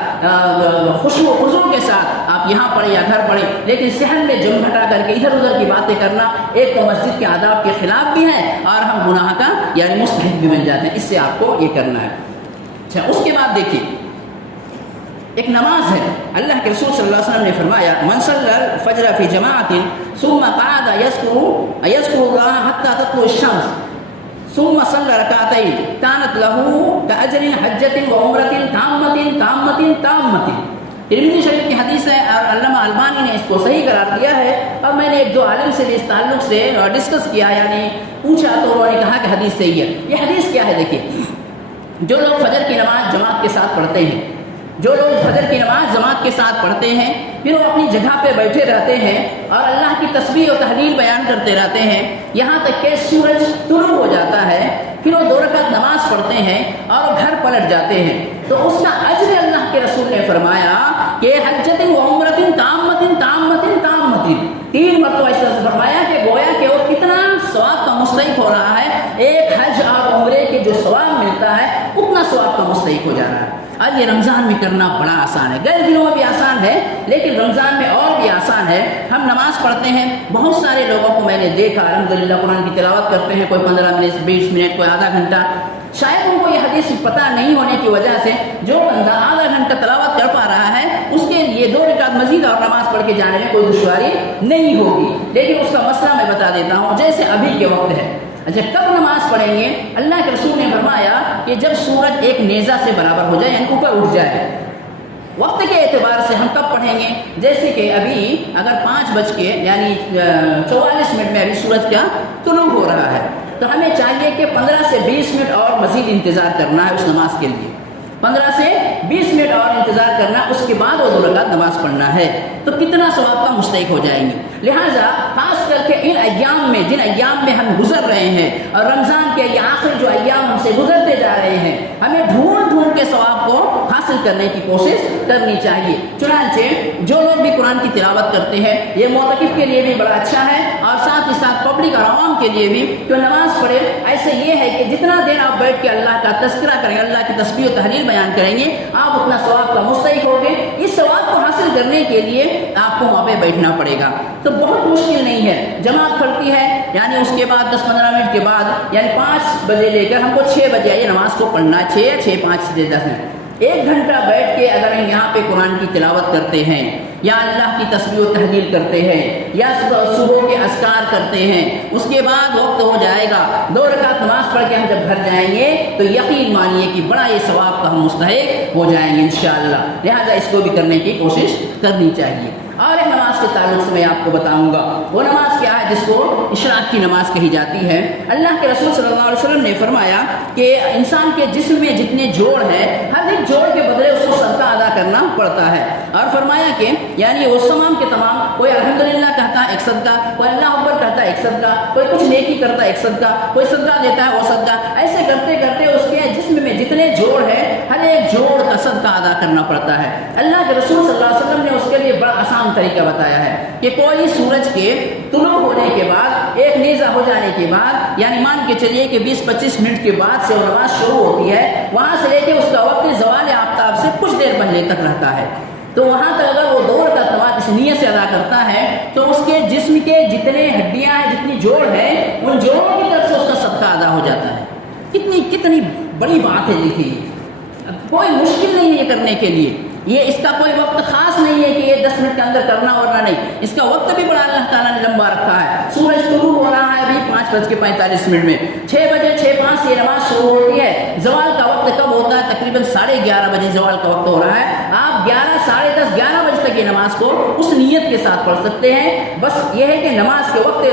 خشوع و خضوع کے ساتھ آپ یہاں پڑھیں یا گھر پڑھیں، لیکن صحن میں جم گھٹا کر کے ادھر ادھر کی باتیں کرنا ایک تو مسجد کے آداب کے خلاف بھی ہے اور ہم گناہ کا یعنی مستحق بھی بن جاتے ہیں، اس سے آپ کو یہ کرنا ہے۔ اچھا، اس کے بعد دیکھیے ایک نماز ہے، اللہ کے رسول صلی اللہ علیہ وسلم نے فرمایا من صلی الفجر فی جماعت ثم قعد یذکر اللہ حتی تطلع الشمس ثم صلی رکعتین کانت له کأجر حجۃ وعمرۃ تامۃ۔ ترمذی شریف کی حدیث ہے اور علامہ البانی نے اس کو صحیح قرار دیا ہے، اور میں نے 1-2 عالم سے بھی اس تعلق سے ڈسکس کیا، یعنی پوچھا تو انہوں نے کہا کہ حدیث صحیح ہے۔ یہ حدیث کیا ہے؟ دیکھیے، جو لوگ فجر کی نماز جماعت کے ساتھ پڑھتے ہیں، جو لوگ فجر کی نماز جماعت کے ساتھ پڑھتے ہیں، پھر وہ اپنی جگہ پہ بیٹھے رہتے ہیں اور اللہ کی تسبیح و تحلیل بیان کرتے رہتے ہیں یہاں تک کہ سورج طلوع ہو جاتا ہے، پھر وہ 2 رکعت نماز پڑھتے ہیں اور گھر پلٹ جاتے ہیں، تو اس کا اجر اللہ کے رسول نے فرمایا کہ حجۃ و عمرۃ تامۃ 3 مرتبہ اس طرح سے فرمایا کہ گویا کہ وہ کتنا ثواب کا مستحق ہو رہا ہے، ایک حج اور عمرے کے جو ثواب ملتا ہے اتنا ثواب کا مستحق ہو جا رہا ہے۔ اب یہ رمضان میں کرنا بڑا آسان ہے، غیر دنوں میں بھی آسان ہے لیکن رمضان میں اور بھی آسان ہے۔ ہم نماز پڑھتے ہیں، بہت سارے لوگوں کو میں نے دیکھا الحمدللہ قرآن کی تلاوت کرتے ہیں، کوئی 15 منٹ 20 منٹ، کوئی آدھا گھنٹہ، شاید ان کو یہ حدیث پتہ نہیں ہونے کی وجہ سے جو بندہ آدھا گھنٹہ تلاوت کر پا رہا ہے اس کے لیے 2 رکعت مزید اور نماز پڑھ کے جانے میں کوئی دشواری نہیں ہوگی، لیکن اس کا مسئلہ میں بتا دیتا ہوں۔ جیسے ابھی کے وقت ہے، اچھا کب نماز پڑھیں گے؟ اللہ کے رسول نے فرمایا کہ جب سورج ایک نیزہ سے برابر ہو جائے، یعنی اوپر اٹھ جائے۔ وقت کے اعتبار سے ہم کب پڑھیں گے؟ جیسے کہ ابھی اگر 5 بج کے یعنی 44 منٹ میں ابھی سورج کا طلوع ہو رہا ہے تو ہمیں چاہیے کہ 15 سے 20 منٹ اور مزید انتظار کرنا ہے اس نماز کے لیے، 15 سے 20 منٹ اور انتظار کرنا، اس کے بعد وہ 2 رکعت نماز پڑھنا ہے، تو کتنا ثواب کا مستحق ہو جائیں گے۔ لہٰذا خاص کر کے ان ایام میں، جن ایام میں ہم گزر رہے ہیں اور رمضان کے یہ آخر جو ایام ہم سے گزرتے جا رہے ہیں، ہمیں ڈھونڈ ڈھونڈ کے ثواب کو حاصل کرنے کی کوشش کرنی چاہیے۔ چنانچہ جو لوگ بھی قرآن کی تلاوت کرتے ہیں یہ معتکف کے لیے بھی بڑا اچھا ہے اور ساتھ ہی ساتھ پبلک اور عوام کے لیے بھی جو نماز پڑھے، ایسے یہ ہے کہ جتنا دیر آپ بیٹھ کے اللہ کا تذکرہ کریں، اللہ کی تسبیح و تحلیل بیان کریں گے، آپ اتنا ثواب کا مستحق ہوگے۔ اس ثواب کو حاصل کرنے کے لیے آپ کو وہاں پہ بیٹھنا پڑے گا، تو بہت مشکل نہیں ہے۔ جماعت پڑھتی ہے یعنی اس کے بعد 10-15 منٹ کے بعد یعنی 5 بجے لے کر ہم کو 6 بجے یہ نماز کو پڑھنا ہے، 6 6 5 10 منٹ، 1 گھنٹہ بیٹھ کے اگر ہم یہاں پہ قرآن کی تلاوت کرتے ہیں یا اللہ کی تسبیح و تحلیل کرتے ہیں یا صبح کے اذکار کرتے ہیں، اس کے بعد وقت ہو جائے گا 2 رکعت نماز پڑھ کے ہم جب گھر جائیں گے تو یقین مانیے کہ بڑا یہ ثواب کا ہم مستحق ہو جائیں گے انشاءاللہ۔ لہذا اس کو بھی کرنے کی کوشش کرنی چاہیے۔ اور ایک نماز کے تعلق سے میں آپ کو بتاؤں گا، وہ نماز کیا ہے جس کو اشراق کی نماز کہی جاتی ہے۔ اللہ کے رسول صلی اللہ علیہ وسلم نے فرمایا کہ انسان کے جسم میں جتنے جوڑ ہیں، ہر ایک جوڑ کے بدلے اس کو صدقہ ادا کرنا پڑتا ہے، اور فرمایا کہ یعنی وہ تمام کے تمام، کوئی الحمدللہ کہتا ہے ایک صدقہ، کوئی اللہ اکبر کہتا ہے ایک صدقہ، کوئی کچھ نیکی کرتا ہے ایک صدقہ، کوئی صدقہ دیتا ہے وہ صدقہ، ایسے کرتے کرتے اس کے جسم میں جتنے جوڑ ہیں ہر ایک جوڑ کا صدقہ ادا کرنا پڑتا ہے۔ اللہ کے رسول صلی اللہ علیہ وسلم نے اس کے لیے بڑا آسان طریقہ بتایا ہے کہ کوئی سورج کے طلوع ہونے کے بعد، ایک نیزہ ہو جانے کے بعد، یعنی مان کے چلیے کہ 20-25 منٹ کے بعد سے وہ نماز شروع ہوتی ہے، وہاں سے لے کے اس کا وقت زوال آفتاب سے کچھ دیر پہلے تک رہتا ہے، تو وہاں تک اگر وہ 2 رکعت نماز اس نیت سے ادا کرتا ہے تو اس کے جسم کے جتنے ہڈیاں ہیں، جتنی جوڑ ہیں، ان جوڑوں کی طرف سے اس کا صدقہ ادا ہو جاتا ہے۔ کتنی بڑی بات ہے، دیکھیے کوئی مشکل نہیں ہے یہ کرنے کے لیے، یہ اس کا کوئی وقت خاص نہیں ہے کہ یہ 10 منٹ کے اندر کرنا ورنہ نہیں، اس کا وقت بھی بڑا اللہ تعالیٰ نے لمبا رکھا ہے۔ سورج طلوع ہو رہا ہے ابھی 5:45 میں، 6 بجے 6:05 یہ نماز شروع ہوتی ہے۔ زوال کا وقت کب ہوتا ہے؟ تقریباً 11:30 بجے زوال کا وقت ہو رہا ہے۔ آپ 11 ساڑھے 10 11 بجے تک یہ نماز کو اس نیت کے ساتھ پڑھ سکتے ہیں۔ بس یہ ہے کہ نماز کے وقت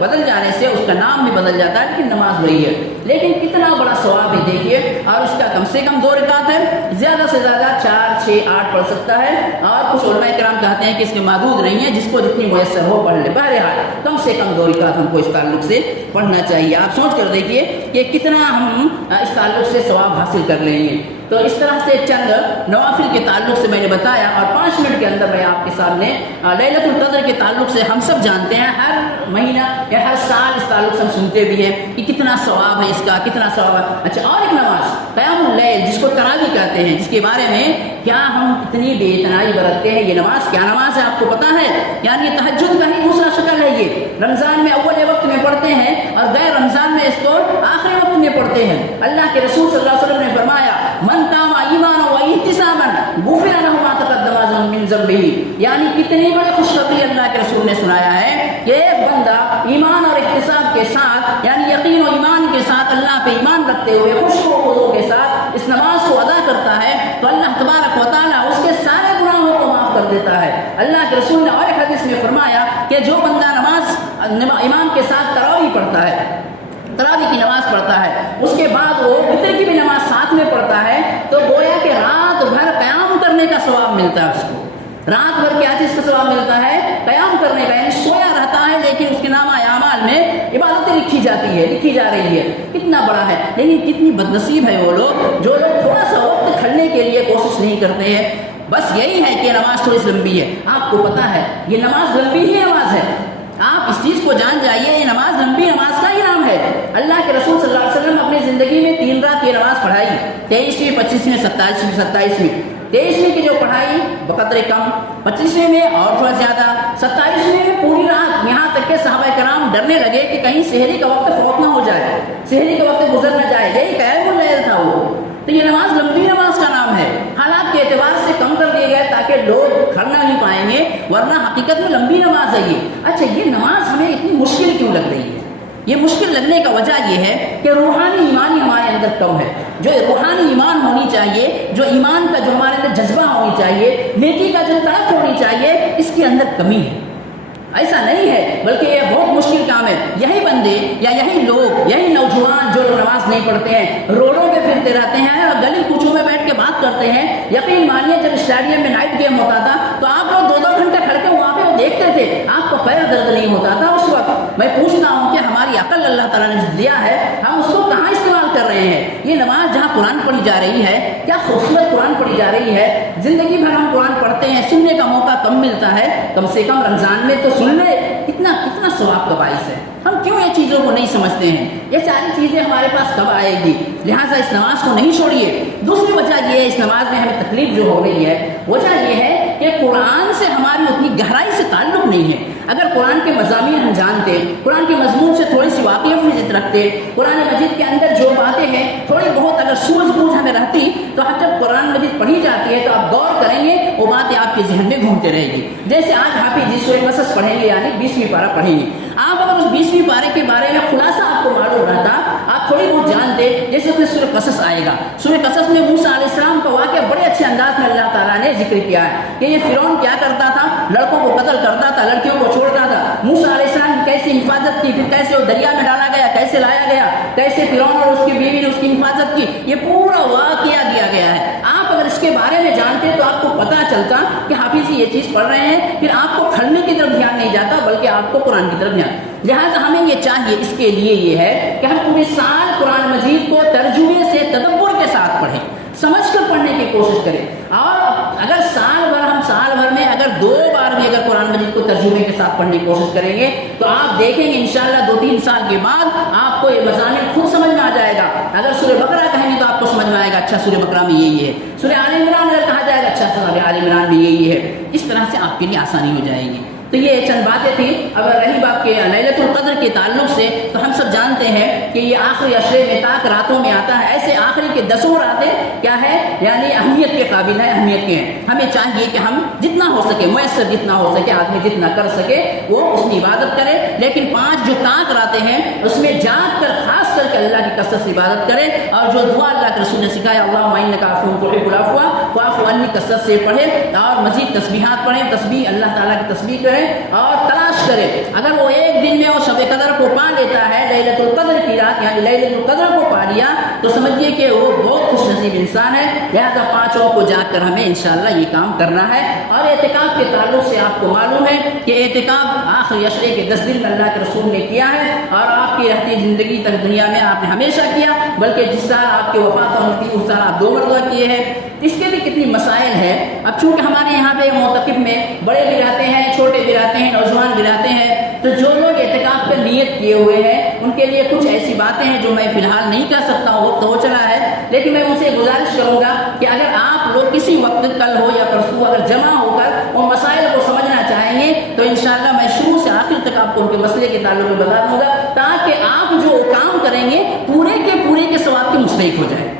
بدل جانے سے اس کا نام بھی بدل جاتا ہے لیکن نماز وہی ہے، لیکن کتنا بڑا ثواب ہے دیکھیے۔ اور اس کا کم سے کم 2 رکعت ہے، زیادہ سے زیادہ 4 6 8 پڑھ سکتا ہے، اور کچھ علماء کرام کہتے ہیں کہ اس کے محدود نہیں ہے، جس کو جتنی میسر ہو پڑھ لے۔ بہرحال کم سے کم 2 رکعت ہم کو اس تعلق سے پڑھنا چاہیے۔ آپ سوچ کر دیکھیے کہ کتنا ہم اس تعلق سے ثواب حاصل کر لیں گے۔ تو اس طرح سے چند نوافل کے تعلق سے میں نے بتایا، اور 5 منٹ کے اندر میں آپ کے سامنے لیلۃ القدر کے تعلق سے ہم سب جانتے ہیں، ہر مہینہ یا ہر سال اس تعلق سے ہم سنتے بھی ہیں کہ کتنا ثواب ہے اس کا، کتنا ثواب ہے۔ اچھا، اور ایک نماز قیام اللیل جس کو تراویح کہتے ہیں، جس کے بارے میں کیا ہم اتنی بے اتنائی برتتے ہیں۔ یہ نماز کیا نماز ہے آپ کو پتہ ہے؟ یعنی یہ تہجد کا ہی دوسرا شکل ہے۔ یہ رمضان میں اول وقت میں پڑھتے ہیں اور غیر رمضان میں اس کو آخری وقت میں پڑھتے ہیں۔ اللہ کے رسول صلی اللہ علیہ وسلم نے فرمایا من قام ایمانا و احتسابا غفر له ما تقدم من ذنبه، یعنی کتنی بڑی خوشخبری اللہ کے رسول نے سنایا ہے کہ ایک بندہ ایمان اور احتساب کے ساتھ، یعنی یقین و ایمان کے ساتھ، اللہ پہ ایمان رکھتے ہوئے خوشو و خضوع کے ساتھ اس نماز کو ادا کرتا ہے تو اللہ تبارک و تعالیٰ اس کے سارے گناہوں کو معاف کر دیتا ہے۔ اللہ کے رسول نے اور ایک حدیث میں فرمایا کہ جو بندہ نماز امام کے ساتھ تراویح پڑھتا ہے، تراویح کی نماز پڑھتا ہے، اس کے بعد وہ وتر کی بھی نماز ساتھ میں پڑھتا ہے، تو گویا کہ رات بھر قیام کرنے کا ثواب ملتا ہے اس کو۔ رات بھر کیا چیز کا ثواب ملتا ہے؟ قیام کرنے کا، یعنی سویا رہتا ہے لیکن اس کے نامہ اعمال میں عبادتیں لکھی جاتی ہے، لکھی جا رہی ہے۔ کتنا بڑا ہے، لیکن کتنی بدنصیب ہے وہ لوگ جو لوگ تھوڑا سا وقت کھڑنے کے لیے کوشش نہیں کرتے ہیں۔ بس یہی ہے کہ نماز تھوڑی سی لمبی ہے۔ آپ کو پتا ہے یہ نماز لمبی ہی نماز ہے، آپ اس چیز کو جان جائیے، یہ نماز لمبی نماز کا ہی نام ہے۔ اللہ کے رسول صلی اللہ علیہ وسلم اپنی زندگی میں 3 رات یہ نماز پڑھائی، 23ویں، 25ویں، 27ویں۔ 23ویں کی جو پڑھائی بقدر کم، 25ویں میں اور تھوڑا زیادہ، 27ویں میں پوری رات، یہاں تک کہ صحابہ کرام ڈرنے لگے کہ کہیں سحری کا وقت فوت نہ ہو جائے، سحری کا وقت گزر نہ جائے، یہی قیام اللیل تھا وہ۔ تو یہ نماز لمبی نماز کا نام ہے، حالات کے اعتبار سے کم کر دیے گئے تاکہ لوگ کھڑنا نہیں پائیں گے، ورنہ حقیقت میں لمبی نماز ہے یہ۔ اچھا، یہ نماز ہمیں اتنی مشکل کیوں لگ رہی ہے؟ یہ مشکل لگنے کا وجہ یہ ہے کہ روحانی ایمان ہمارے اندر کم ہے۔ جو روحانی ایمان ہونی چاہیے، جو ایمان کا جو ہمارے اندر جذبہ ہونی چاہیے، نیکی کا جو تڑپ ہونی چاہیے، اس کے اندر کمی ہے۔ ایسا نہیں ہے، بلکہ یہ بہت مشکل کام ہے۔ یہی بندے یا یہی لوگ، یہی نوجوان جو نماز نہیں پڑھتے ہیں، روڈوں پہ پھرتے رہتے ہیں اور گلی کوچوں میں بیٹھ کے بات کرتے ہیں۔ یقین مانیے جب اسٹیڈیم میں نائٹ گیم ہوتا تھا تو آپ لوگ 2-2 گھنٹے کھڑ کے وہاں پہ وہ دیکھتے تھے، آپ کو پیر درد نہیں ہوتا تھا اس وقت۔ میں پوچھتا ہوں کہ ہماری عقل اللہ تعالیٰ نے دیا ہے، ہم اس کو کہاں استعمال کر رہے ہیں؟ یہ نماز جہاں قرآن پڑھی جا رہی ہے، کیا خوبصورت قرآن پڑھی جا رہی ہے، زندگی بھر ہم قرآن پڑھتے ہیں، سننے کا موقع کم ملتا ہے، کم سے کم رمضان میں تو سن لے، کتنا ثواب کا باعث ہے۔ ہم کیوں یہ چیزوں کو نہیں سمجھتے ہیں؟ یہ ساری چیزیں ہمارے پاس کب آئے گی؟ لہٰذا اس نماز کو نہیں چھوڑیے۔ دوسری وجہ یہ ہے، اس نماز میں ہمیں تکلیف جو ہو رہی ہے، وجہ یہ ہے کہ قرآن سے ہماری اتنی گہرائی سے تعلق نہیں ہے۔ اگر قرآن کے مضامین ہم جانتے، قرآن کے مضمون سے تھوڑی سی واقفیت رکھتے، قرآن مجید کے اندر جو باتیں ہیں تھوڑی بہت اگر سوجھ بوجھ ہمیں رہتی، تو جب قرآن مجید پڑھی جاتی ہے تو آپ غور کریں گے، وہ باتیں آپ کے ذہن میں گھومتے رہے گی۔ جیسے آج حافظ جی سورہ قصص پڑھیں گے، یعنی 20ویں پارہ پڑھیں گے، آپ اگر اس 20ویں پارے کے بارے میں خلاصہ آپ کو معلوم رہتا، آپ تھوڑی بہت جانتے، جیسے اس میں سورہ قصص آئے گا۔ سورہ قصص میں موسیٰ علیہ السلام کا واقعہ بڑے اچھے انداز میں اللہ تعالیٰ نے ذکر کیا ہے کہ یہ فرعون کیا کرتا تھا، لڑکوں کو قتل کرتا تھا، لڑکیوں کو چھوڑتا تھا۔ موسیٰ علیہ السلام کی کیسے حفاظت کی، پھر کیسے وہ دریا میں ڈالا گیا، کیسے لایا گیا، کیسے فرعون اور اس کی بیوی نے اس کی حفاظت کی، یہ پورا واقعہ دیا گیا ہے۔ آپ اگر اس کے بارے میں جانتے تو آپ کو پتہ چلتا کہ حافظ یہ چیز پڑھ رہے ہیں، پھر آپ کو کھڑنے کی طرف دھیان نہیں جاتا بلکہ آپ کو قرآن کی طرف دھیان۔ لہٰذا ہمیں یہ چاہیے، اس کے لیے یہ ہے کہ ہم پورے سال قرآن مجید کو ترجمے سے تدبر کے ساتھ پڑھیں، سمجھ کر پڑھنے کی کوشش کریں۔ اور اگر سال بھر میں اگر 2 بار بھی اگر قرآن مجید کو ترجمے کے ساتھ پڑھنے کی کوشش کریں گے تو آپ دیکھیں گے انشاءاللہ 2-3 سال کے بعد آپ کو یہ مضامین خود سمجھ میں آ جائے گا۔ اگر سورہ بقرہ کہیں گے تو آپ کو سمجھ میں آئے گا، اچھا سورہ بقرہ میں یہی ہے۔ سورہ آل عمران اگر کہا جائے گا، اچھا سورہ آل عمران میں یہی ہے۔ اس طرح سے آپ کے لیے آسانی ہو جائے گی۔ تو یہ چند باتیں تھیں۔ اگر رہی بات کے لیلۃ القدر کے تعلق سے، تو ہم سب جانتے ہیں کہ یہ آخری عشرے میں تاک راتوں میں آتا ہے۔ ایسے آخری کے 10 راتیں کیا ہے، یعنی اہمیت کے قابل ہے، اہمیت کے ہیں۔ ہمیں چاہیے کہ ہم جتنا ہو سکے، میسر جتنا ہو سکے، آدمی جتنا کر سکے وہ اس کی عبادت کرے۔ لیکن 5 جو تاک راتیں ہیں اس میں جاگ کر خاص کر کے اللہ کی کثرت سے عبادت کرے، اور جو دعا اللہ کے رسول نے سکھایا، اللہم انک عفو تحب العفو فاعف عنی، کثرت سے پڑھے اور مزید تسبیحات پڑھیں، تسبیح اللہ تعالیٰ کی تسبیح کریں اور تلاش کرے۔ اگر وہ ایک دن میں وہ شب قدر کو پا لیتا ہے، لیلۃ القدر کی رات یعنی لیلۃ القدر کو پا لیا، تو سمجھیے کہ وہ بہت خوش نصیب انسان ہے۔ لہٰذا 5 وقت کو جاگ کر ہمیں انشاءاللہ یہ کام کرنا ہے۔ اور اعتکاف کے تعلق سے آپ کو معلوم ہے کہ اعتکاف آخری عشرے کے 10 دن میں اللہ کے رسول نے کیا ہے، اور آپ کی رہتی زندگی تک دنیا میں آپ نے ہمیشہ کیا، بلکہ جس سال آپ کی وفات ہوئی تھی اس سال آپ 2 مرتبہ کیے ہیں۔ اس کے بھی کتنی مسائل ہیں۔ اب چونکہ ہمارے یہاں پہ معتکف میں بڑے بھی رہتے ہیں، چھوٹے بھی رہتے ہیں، نوجوان بھی رہتے ہیں، تو جو لوگ اعتکاف پر نیت کیے ہوئے ہیں ان کے لیے کچھ ایسی باتیں ہیں جو میں فی الحال نہیں کہہ سکتا ہوں، وقت ہو چلا ہے، لیکن میں ان سے گزارش کروں گا کہ اگر آپ لوگ کسی وقت کل ہو یا پرسوں اگر جمع ہو کر ان مسائل کو سمجھنا چاہیں گے تو انشاءاللہ میں شروع سے آخر تک آپ کو ان کے مسئلے کے تعلق میں بتا دوں گا، تاکہ آپ جو کام کریں گے پورے کے ثواب کے مستحق ہو جائے۔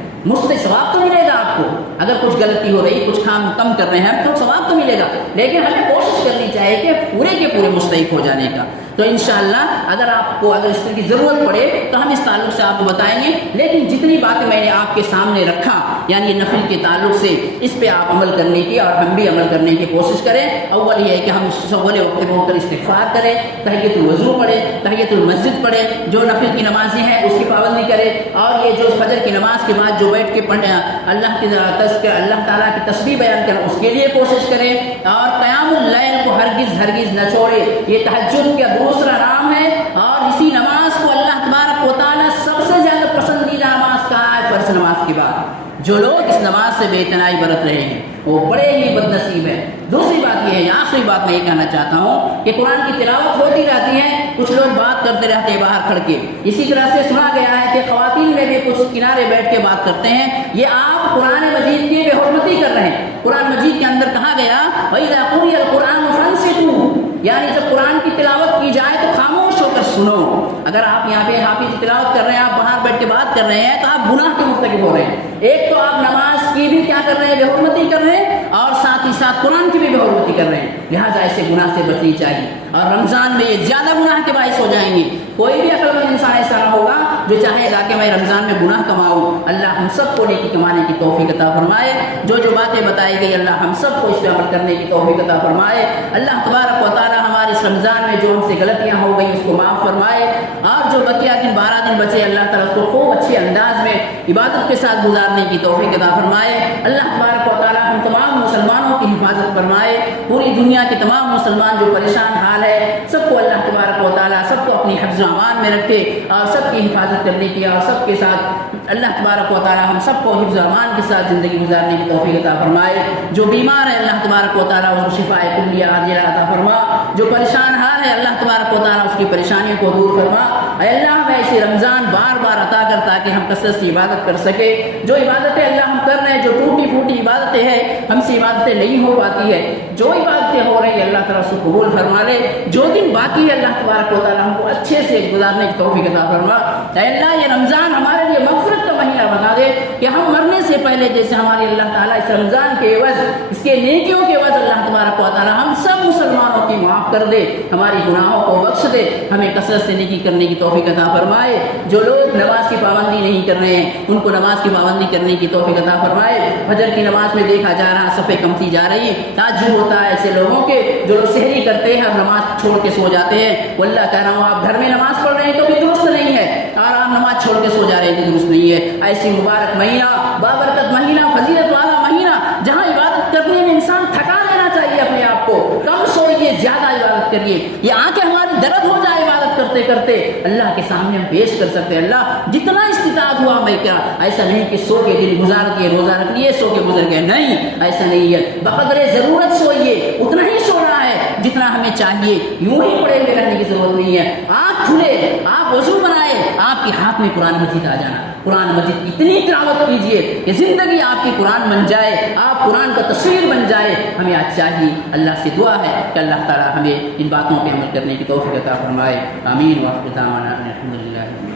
ثواب تو ملے گا آپ کو، اگر کچھ غلطی ہو رہی، کچھ کام کم کر رہے ہیں تو ثواب تو ملے گا، لیکن ہمیں کوشش کرنی چاہیے کہ پورے کے پورے مستحق ہو جانے کا۔ تو انشاءاللہ اگر آپ کو اس طرح کی ضرورت پڑے تو ہم اس تعلق سے آپ کو بتائیں گے، لیکن جتنی باتیں میں نے آپ کے سامنے رکھا یعنی نفل کے تعلق سے، اس پہ آپ عمل کرنے کی اور ہم بھی عمل کرنے کی کوشش کریں۔ اول یہ ہے کہ ہم اول وقت میں ہو کر استغفار کریں، تحیۃ الوضو پڑھیں، تحیۃ المسجد پڑھیں، جو نفل کی نمازیں ہیں اس کی پابندی کریں، اور یہ جو فجر کی نماز کے بعد جو بیٹھ کے پڑھیں اللہ کی تذکر، اللہ تعالیٰ کی تسبیح بیان کریں، اس کے لیے کوشش کریں، اور قیام اللیل کو ہرگز نہ چھوڑے۔ یہ تہجد کا دوسرا نام ہے، اور اسی نماز کو اللہ تبارک و تعالیٰ سب سے زیادہ پسندیدہ نماز کہا ہے فرض نماز کے بعد۔ جو لوگ اس نماز سے بے اعتنائی برت رہے ہیں وہ بڑے ہی بد نصیب ہیں۔ دوسری بات یہ ہے، آخری بات میں یہ کہنا چاہتا ہوں کہ قرآن کی تلاوت ہوتی رہتی ہے، کچھ لوگ بات کرتے رہتے ہیں باہر کھڑ کے۔ اسی طرح سے سنا گیا ہے کہ خواتین میں بھی کچھ کنارے بیٹھ کے بات کرتے ہیں، یہ آپ قرآن مجید کی بے حرمتی کر رہے ہیں۔ قرآن مجید کے اندر کہا گیا وَإِذَا قُرِئَ الْقُرْآنُ فَانصِتُوا، یعنی جب قرآن کی تلاوت کی جائے تو خاموش ہو کر سنو۔ اگر آپ یہاں پہ حافظ کی تلاوت کر رہے ہیں، آپ باہر بیٹھ کے بات کر رہے ہیں تو آپ گناہ کے مرتکب ہو رہے ہیں۔ ایک تو آپ نماز کی بھی کیا کر رہے ہیں، بے حرمتی کر رہے ہیں، اور ساتھ ہی ساتھ قرآن کی بھی بے حرمتی کر رہے ہیں۔ لہٰذا ایسے گناہ سے بچنی چاہیے، اور رمضان میں یہ زیادہ گناہ کے باعث ہو جائیں گے۔ کوئی بھی عقل مند انسان ایسا نہ ہوگا جو چاہے گا کہ میں رمضان میں گناہ کماؤں۔ اللہ ہم سب کو نیکی کمانے کی توفیق عطا فرمائے۔ جو باتیں بتائی گئی اللہ ہم سب کو اس پہ عمل کرنے کی توفیق عطا فرمائے۔ اللہ تبارک و تعالی ہمارے اس رمضان میں جو ہم سے غلطیاں ہو گئی اس کو معاف فرمائے، اور جو بقیہ دن 12 دن بچے اللہ تعالیٰ اس کو خوب اچھے انداز میں عبادت کے ساتھ گزارنے کی توفیق عطا فرمائے۔ اللہ تبارک و تعالی ہم تمام مسلمانوں کی حفاظت فرمائے۔ پوری دنیا کے تمام مسلمان جو پریشان حال ہے سب کو اللہ تبارک و تعالی سب کو اپنی حفظ و امان میں رکھے، اور سب کی حفاظت کرنے کی، اور سب کے ساتھ اللہ تبارک و تعالی ہم سب کو حفظ و امان کے ساتھ زندگی گزارنے کی توفیق عطا فرمائے۔ جو بیمار ہے اللہ تبارک و تعالی اس کو شفاء کلیہ عاجلہ عطا فرما۔ جو پریشان حال ہے اللہ تبارک و تعالی اس کی پریشانیوں کو دور فرما۔ اے اللہ ہمیں ایسی رمضان بار بار عطا کر تاکہ ہم کثرت سے عبادت کر سکے۔ جو عبادتیں اللہ ہم کر رہے ہیں، جو ٹوٹی پھوٹی عبادتیں ہیں، ہم سے عبادتیں نہیں ہو پاتی ہے، جو عبادتیں ہو رہی ہیں اللہ تعالیٰ اس کو قبول فرما لے۔ جو دن باقی ہے اللہ تبارک و تعالیٰ ہم کو اچھے سے گزارنے کی توفیق عطا فرما۔ اے اللہ یہ رمضان ہمارے لیے مغفرت کا مہینہ بنا دے کہ ہم مرنے سے پہلے جیسے ہماری اللہ تعالیٰ اس رمضان کے عوض، اس کے نیکیوں کے عوض اللہ تبارک و تعالیٰ ہم سب مسلمانوں کی معاف کر دے، ہماری گناہوں کو بخش دے، ہمیں کثرت سے نیکی کرنے کی توفیق عطا فرمائے۔ جو لوگ نماز کی پابندی نہیں کر رہے ہیں ان کو نماز کی پابندی کرنے کی توفیق عطا فرمائے۔ فجر کی نماز میں دیکھا جا رہا صفیں کمتی جا رہی، تعجب ہوتا ہے ایسے لوگوں کے جو لوگ سحری کرتے ہیں اور نماز چھوڑ کے سو جاتے ہیں۔ واللہ کہہ رہا ہوں آپ گھر میں نماز پڑھ رہے ہیں تو بھی درست نہیں ہے، اور آپ نماز چھوڑ کے سو جا رہے ہیں تو درست نہیں ہے۔ ایسی مبارک مہینہ، بابرکت مہینہ، فضیلت والا مہینہ جہاں عبادت کرنے میں انسان تھکا لینا چاہیے اپنے آپ کو، کم سوئیے زیادہ عبادت کریے، یہ آنکھیں ہماری درد ہو جائے عبادت کرتے کرتے اللہ کے سامنے ہم پیش کر سکتے ہیں اللہ جتنا استطاعت ہوا میں کیا۔ ایسا نہیں کہ سو کے دن گزار کے روزہ رکھ لیے سو کے گزر گئے، نہیں ایسا نہیں ہے، بقدر ضرورت سوئیے، اتنا ہی سونا ہے جتنا ہمیں چاہیے، یوں ہی پڑے ہوئے رہنے کی ضرورت نہیں ہے۔ آنکھ کھلے، آپ وضو بنائے، آپ کے ہاتھ میں قرآن مجید آ جانا، قرآن مجید اتنی تلاوت کیجئے کہ زندگی آپ کی قرآن بن جائے، آپ قرآن کا تصویر بن جائے۔ ہمیں آج چاہیے، اللہ سے دعا ہے کہ اللہ تعالیٰ ہمیں ان باتوں پہ عمل کرنے کی توفیق عطا فرمائے۔ آمین۔ وآخر دعوانا الحمد للہ۔